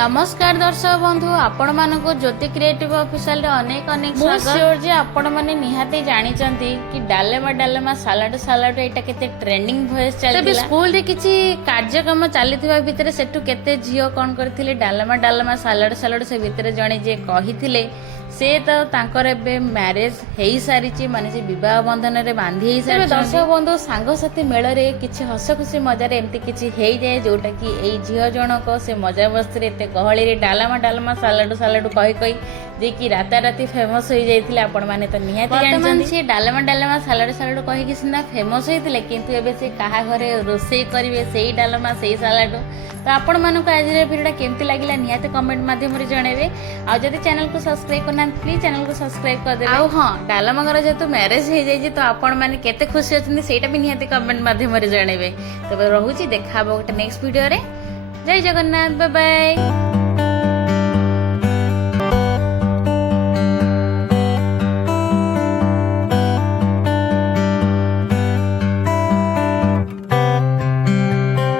नमस्कार दर्शक बंधु आपण मानक ज्योति क्रिएटिव ऑफिशियल अनेक अनेक स्वागत जे आपण माने निहाते जानी चंती कि डालेमा डालेमा सालाड सालाड एटा केते ट्रेंडिंग भॉइस चली स्कूल रे किछि कार्यक्रम चलीथिबा भितरे सेटु केते झियो कोन करथिले डालेमा डालेमा सालाड सालाड से भितरे जणे जे कहिथिले से तो तांकर एबे मैरिज हेई सारिची माने जे विवाह बंधन रे बांधी हेई सारि दर्शक बंधु सांग साथी मेल रे किछि हस खुशी मजा रे एम्ति किछि हेई जाय जोटा कि एई झियो जनक से मजा मस्ती रे एते गहळी रे डालामा डालामा सालाड सालाड कहि कहि जे कि राता राती फेमस होई जायथिले आपण माने तो निहाती जानछन से डालामा डालामा सालाड सालाड कहि कि सिना फेमस होइथिले किंतु एबे से काहा घरे रोसई करिवे सेई डालामा सेई सालाड तो आपण मानक आज भिडियो केमती लागिला निहाते कमेंट माध्यम रे जणेबे आ जदि चैनल को सब्सक्राइब करना प्लीज चैनल को सब्सक्राइब कर देबे आ हां डालामा घर जेतु मैरिज हे जाय तो आपण माने केते खुशी अछन सेटा भी निहाते कमेंट माध्यम रे जणेबे तो रहूची देखाबो गोटे नेक्स्ट वीडियो रे जय जगन्नाथ बाय बाय।